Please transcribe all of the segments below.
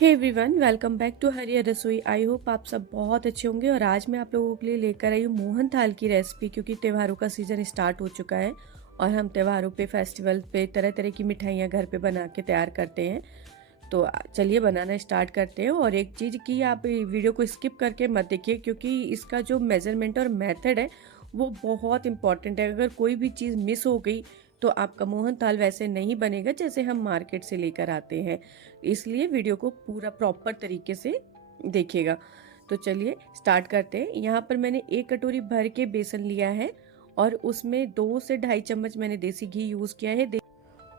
Hey everyone, welcome back to Hariyar Rasoi. I hope आप सब बहुत अच्छे होंगे। और आज मैं आप लोगों के लिए लेकर आई हूँ मोहन थाल की रेसिपी, क्योंकि त्योहारों का सीज़न स्टार्ट हो चुका है और हम त्योहारों पे, फेस्टिवल पे तरह तरह की मिठाइयाँ घर पे बना के तैयार करते हैं। तो चलिए बनाना स्टार्ट करते हैं। और एक चीज़ की, आप वीडियो को स्किप करके मत देखिए, क्योंकि इसका जो मेज़रमेंट और मेथड है वो बहुत इंपॉर्टेंट है। अगर कोई भी चीज़ मिस हो गई तो आपका मोहन थाल वैसे नहीं बनेगा जैसे हम मार्केट से लेकर आते हैं। इसलिए वीडियो को पूरा प्रॉपर तरीके से देखिएगा। तो चलिए स्टार्ट करते हैं। यहाँ पर मैंने 1 कटोरी भर के बेसन लिया है और उसमें 2 से ढाई चम्मच मैंने देसी घी यूज़ किया है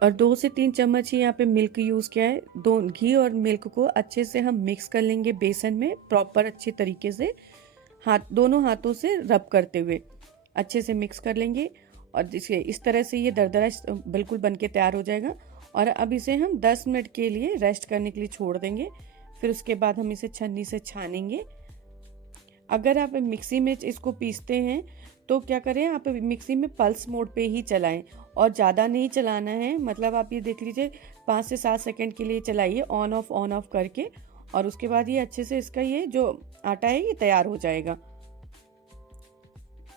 और 2 से 3 चम्मच ही यहाँ पे मिल्क यूज़ किया है। दो घी और मिल्क को अच्छे से हम मिक्स कर लेंगे बेसन में, प्रॉपर अच्छे तरीके से दोनों हाथों से रब करते हुए अच्छे से मिक्स कर लेंगे। और इस तरह से ये दरदरा बिल्कुल बन के तैयार हो जाएगा। और अब इसे हम 10 मिनट के लिए रेस्ट करने के लिए छोड़ देंगे। फिर उसके बाद हम इसे छन्नी से छानेंगे। अगर आप मिक्सी में इसको पीसते हैं तो क्या करें, आप मिक्सी में पल्स मोड पे ही चलाएं और ज़्यादा नहीं चलाना है। मतलब आप ये देख लीजिए 5 से 7 सेकंड के लिए चलाइए, ऑन ऑफ करके। और उसके बाद ये अच्छे से इसका ये जो आटा है ये तैयार हो जाएगा।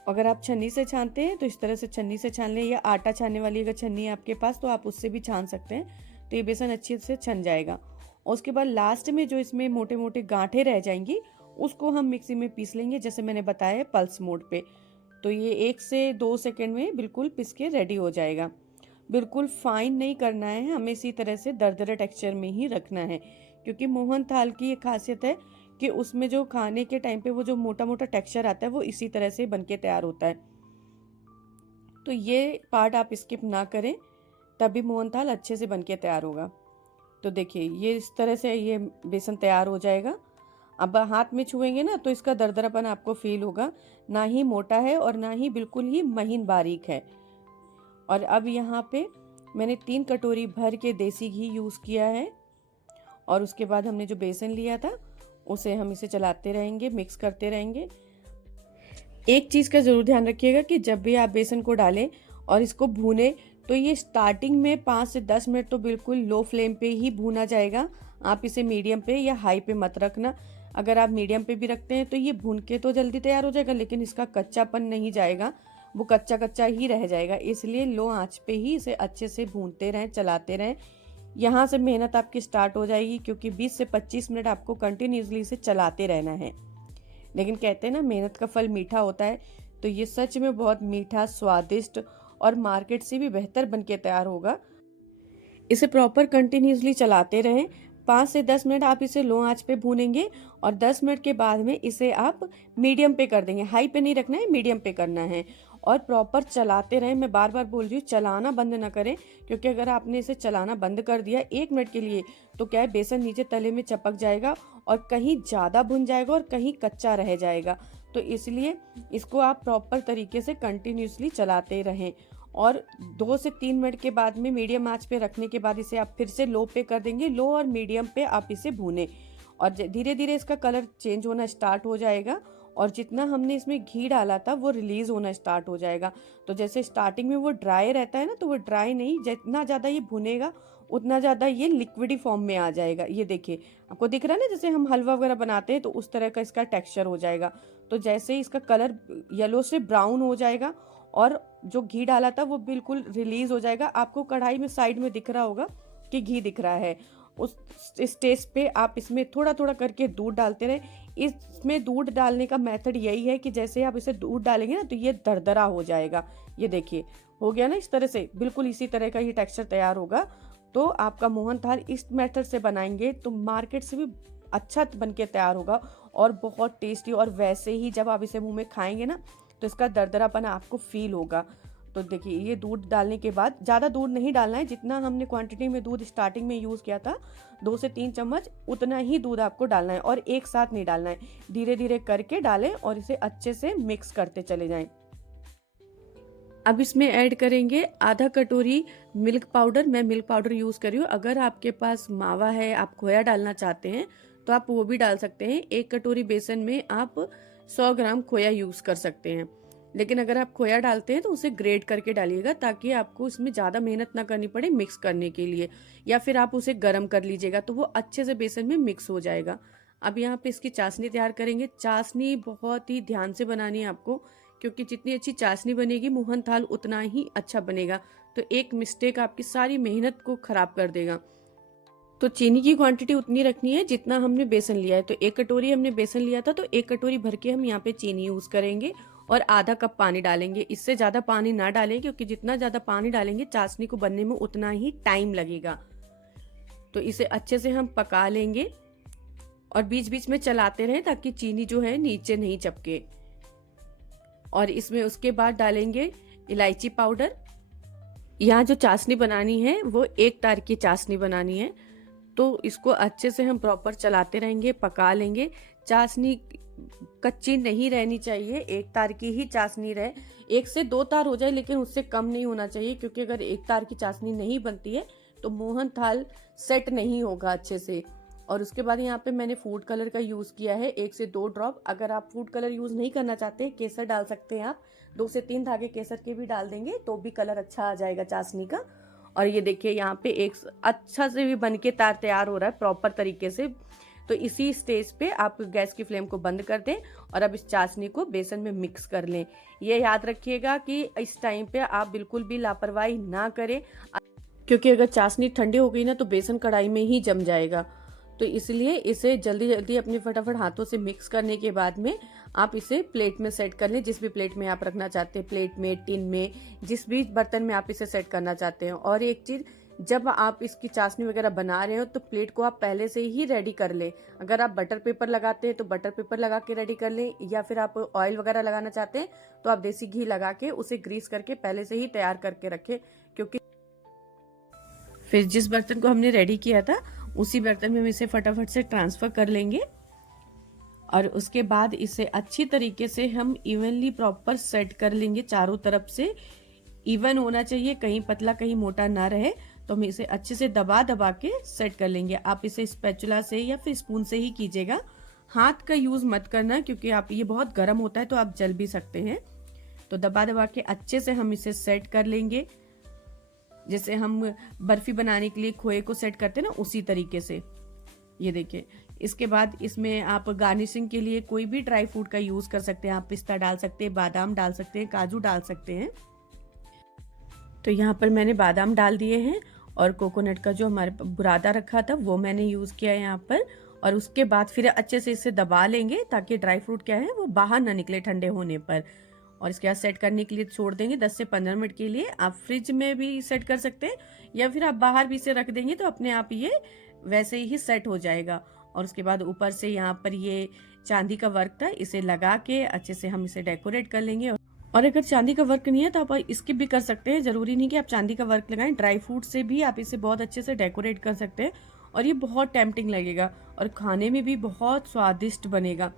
अगर आप छन्नी से छानते हैं तो इस तरह से छन्नी से छान लें, या आटा छानने वाली अगर छन्नी है आपके पास तो आप उससे भी छान सकते हैं। तो ये बेसन अच्छे से छन जाएगा। और उसके बाद लास्ट में जो इसमें मोटे मोटे गांठें रह जाएंगी उसको हम मिक्सी में पीस लेंगे, जैसे मैंने बताया पल्स मोड पे। तो ये 1 से 2 सेकंड में बिल्कुल पिस के रेडी हो जाएगा। बिल्कुल फाइन नहीं करना है, हमें इसी तरह से दरदरे टेक्सचर में ही रखना है, क्योंकि मोहन थाल की एक खासियत है कि उसमें जो खाने के टाइम पे वो जो मोटा मोटा टेक्सचर आता है वो इसी तरह से बनके तैयार होता है। तो ये पार्ट आप स्किप ना करें, तभी मोहन थाल अच्छे से बनके तैयार होगा। तो देखिए ये इस तरह से ये बेसन तैयार हो जाएगा। अब हाथ में छुएंगे ना तो इसका दरदरापन आपको फील होगा, ना ही मोटा है और ना ही बिल्कुल ही महीन बारीक है। और अब यहाँ पे मैंने 3 कटोरी भर के देसी घी यूज़ किया है। और उसके बाद हमने जो बेसन लिया था उसे हम इसे चलाते रहेंगे, मिक्स करते रहेंगे। एक चीज़ का ज़रूर ध्यान रखिएगा कि जब भी आप बेसन को डालें और इसको भूनें तो ये स्टार्टिंग में 5 से 10 मिनट तो बिल्कुल लो फ्लेम पे ही भूना जाएगा। आप इसे मीडियम पे या हाई पे मत रखना। अगर आप मीडियम पे भी रखते हैं तो ये भून के तो जल्दी तैयार हो जाएगा, लेकिन इसका कच्चापन नहीं जाएगा, वो कच्चा कच्चा ही रह जाएगा। इसलिए लो आंच पे ही इसे अच्छे से भूनते रहें, चलाते रहें। यहाँ से मेहनत आपकी स्टार्ट हो जाएगी, क्योंकि 20 से 25 मिनट आपको कंटिन्यूसली इसे चलाते रहना है। लेकिन कहते हैं ना, मेहनत का फल मीठा होता है। तो ये सच में बहुत मीठा, स्वादिष्ट और मार्केट से भी बेहतर बनके तैयार होगा। इसे प्रॉपर कंटिन्यूसली चलाते रहें। 5 से 10 मिनट आप इसे लो आंच पे भूनेंगे और 10 मिनट के बाद में इसे आप मीडियम पे कर देंगे। हाई पे नहीं रखना है, मीडियम पे करना है। और प्रॉपर चलाते रहें। मैं बार बार बोल रही हूँ, चलाना बंद ना करें, क्योंकि अगर आपने इसे चलाना बंद कर दिया 1 मिनट के लिए तो क्या है, बेसन नीचे तले में चिपक जाएगा और कहीं ज़्यादा भुन जाएगा और कहीं कच्चा रह जाएगा। तो इसलिए इसको आप प्रॉपर तरीके से कंटिन्यूसली चलाते रहें। और 2 से 3 मिनट के बाद में मीडियम आंच पे रखने के बाद इसे आप फिर से लो पे कर देंगे। लो और मीडियम पे आप इसे भूनें और धीरे धीरे इसका कलर चेंज होना स्टार्ट हो जाएगा। और जितना हमने इसमें घी डाला था वो रिलीज होना स्टार्ट हो जाएगा। तो जैसे स्टार्टिंग में वो ड्राई रहता है ना, तो वो ड्राई नहीं, जितना ज़्यादा ये भुनेगा उतना ज़्यादा ये लिक्विडी फॉर्म में आ जाएगा। ये देखिए, आपको दिख रहा है ना, जैसे हम हलवा वगैरह बनाते हैं तो उस तरह का इसका टेक्सचर हो जाएगा। तो जैसे ही इसका कलर येलो से ब्राउन हो जाएगा और जो घी डाला था वो बिल्कुल रिलीज हो जाएगा। आपको कढ़ाई में साइड में दिख रहा होगा कि घी दिख रहा है। उस स्टेज पे आप इसमें थोड़ा थोड़ा करके दूध डालते रहे। इसमें दूध डालने का मेथड यही है कि जैसे आप इसे दूध डालेंगे ना तो ये दरदरा हो जाएगा। ये देखिए हो गया ना, इस तरह से बिल्कुल इसी तरह का ये टेक्सचर तैयार होगा। तो आपका मोहन थाल इस मेथड से बनाएंगे तो मार्केट से भी अच्छा बन के तैयार होगा और बहुत टेस्टी। और वैसे ही जब आप इसे मुंह में खाएंगे ना तो इसका दरदरापन आपको फील होगा। तो देखिए ये दूध डालने के बाद, ज़्यादा दूध नहीं डालना है, जितना हमने क्वांटिटी में दूध स्टार्टिंग में यूज़ किया था 2 से 3 चम्मच, उतना ही दूध आपको डालना है और एक साथ नहीं डालना है। धीरे धीरे करके डालें और इसे अच्छे से मिक्स करते चले जाएं। अब इसमें ऐड करेंगे आधा कटोरी मिल्क पाउडर। मैं मिल्क पाउडर यूज़ कर रही हूँ। अगर आपके पास मावा है, आप खोया डालना चाहते हैं तो आप वो भी डाल सकते हैं। 1 कटोरी बेसन में आप 100 ग्राम खोया यूज़ कर सकते हैं। लेकिन अगर आप खोया डालते हैं तो उसे ग्रेट करके डालिएगा, ताकि आपको इसमें ज़्यादा मेहनत ना करनी पड़े मिक्स करने के लिए। या फिर आप उसे गर्म कर लीजिएगा तो वो अच्छे से बेसन में मिक्स हो जाएगा। अब यहाँ पे इसकी चाशनी तैयार करेंगे। चाशनी बहुत ही ध्यान से बनानी है आपको, क्योंकि जितनी अच्छी चाशनी बनेगी मोहन थाल उतना ही अच्छा बनेगा। तो एक मिस्टेक आपकी सारी मेहनत को खराब कर देगा। तो चीनी की क्वांटिटी उतनी रखनी है जितना हमने बेसन लिया है। तो 1 कटोरी हमने बेसन लिया था, तो 1 कटोरी भर के हम यहाँ पे चीनी यूज करेंगे और आधा कप पानी डालेंगे। इससे ज्यादा पानी ना डालें, क्योंकि जितना ज्यादा पानी डालेंगे चाशनी को बनने में उतना ही टाइम लगेगा। तो इसे अच्छे से हम पका लेंगे और बीच बीच में चलाते रहें, ताकि चीनी जो है नीचे नहीं चपके। और इसमें उसके बाद डालेंगे इलायची पाउडर। यहाँ जो चाशनी बनानी है वो 1 तार की चाशनी बनानी है, तो इसको अच्छे से हम प्रॉपर चलाते रहेंगे, पका लेंगे। चाशनी कच्ची नहीं रहनी चाहिए, 1 तार की ही चाशनी रहे। 1 से 2 तार हो जाए, लेकिन उससे कम नहीं होना चाहिए, क्योंकि अगर 1 तार की चाशनी नहीं बनती है तो मोहन थाल सेट नहीं होगा अच्छे से। और उसके बाद यहाँ पे मैंने फूड कलर का यूज किया है 1 से 2 ड्रॉप। अगर आप फूड कलर यूज नहीं करना चाहते, केसर डाल सकते हैं आप। 2 से 3 धागे केसर के भी डाल देंगे तो भी कलर अच्छा आ जाएगा चाशनी का। और ये देखिए यहाँ पे एक अच्छा से भी बनके तार तैयार हो रहा है प्रॉपर तरीके से। तो इसी स्टेज पे आप गैस की फ्लेम को बंद कर दें और अब इस चाशनी को बेसन में मिक्स कर लें। ये याद रखिएगा कि इस टाइम पे आप बिल्कुल भी लापरवाही ना करें, क्योंकि अगर चाशनी ठंडी हो गई ना तो बेसन कढ़ाई में ही जम जाएगा। तो इसलिए इसे जल्दी जल्दी अपने फटाफट हाथों से मिक्स करने के बाद में आप इसे प्लेट में सेट कर लें, जिस भी प्लेट में आप रखना चाहते हैं, प्लेट में, टिन में, जिस भी बर्तन में आप इसे सेट करना चाहते हैं। और एक चीज, जब आप इसकी चाशनी वगैरह बना रहे हो तो प्लेट को आप पहले से ही रेडी कर लें। अगर आप बटर पेपर लगाते हैं तो बटर पेपर लगा के रेडी कर लें, या फिर आप ऑयल वगैरह लगाना चाहते हैं तो आप देसी घी लगा के उसे ग्रीस करके पहले से ही तैयार करके रखें। क्योंकि फिर जिस बर्तन को हमने रेडी किया था उसी बर्तन में हम इसे फटाफट से ट्रांसफर कर लेंगे। और उसके बाद इसे अच्छी तरीके से हम इवनली प्रॉपर सेट कर लेंगे। चारों तरफ से इवन होना चाहिए, कहीं पतला कहीं मोटा ना रहे। तो हम इसे अच्छे से दबा दबा के सेट कर लेंगे। आप इसे स्पैचुला से या फिर स्पून से ही कीजिएगा, हाथ का यूज मत करना, क्योंकि आप ये बहुत गर्म होता है तो आप जल भी सकते हैं। तो दबा दबा के अच्छे से हम इसे सेट कर लेंगे, जैसे हम बर्फी बनाने के लिए खोए को सेट करते हैं ना, उसी तरीके से। ये देखिए, इसके बाद इसमें आप गार्निशिंग के लिए कोई भी ड्राई फ्रूट का यूज कर सकते हैं। आप पिस्ता डाल सकते हैं, बादाम डाल सकते हैं, काजू डाल सकते हैं। तो यहाँ पर मैंने बादाम डाल दिए हैं और कोकोनट का जो हमारे बुरादा रखा था वो मैंने यूज किया है यहाँ पर। और उसके बाद फिर अच्छे से इसे दबा लेंगे, ताकि ड्राई फ्रूट क्या है वो बाहर ना निकले ठंडे होने पर। और इसके बाद सेट करने के लिए छोड़ देंगे 10 से 15 मिनट के लिए। आप फ्रिज में भी सेट कर सकते हैं, या फिर आप बाहर भी इसे रख देंगे तो अपने आप ये वैसे ही सेट हो जाएगा। और उसके बाद ऊपर से यहाँ पर ये चांदी का वर्क था, इसे लगा के अच्छे से हम इसे डेकोरेट कर लेंगे। और अगर चांदी का वर्क नहीं है तो आप स्किप भी कर सकते हैं, जरूरी नहीं कि आप चांदी का वर्क लगाएं। ड्राई फ्रूट से भी आप इसे बहुत अच्छे से डेकोरेट कर सकते हैं और ये बहुत टेम्पटिंग लगेगा और खाने में भी बहुत स्वादिष्ट बनेगा।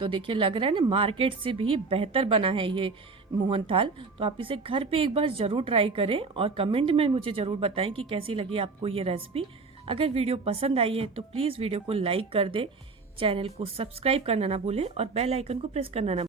तो देखिए, लग रहा है ना मार्केट से भी बेहतर बना है ये मोहन थाल। तो आप इसे घर पे एक बार जरूर ट्राई करें और कमेंट में मुझे जरूर बताएं कि कैसी लगी आपको ये रेसिपी। अगर वीडियो पसंद आई है तो प्लीज़ वीडियो को लाइक कर दे, चैनल को सब्सक्राइब करना ना भूलें और बेल आइकन को प्रेस करना ना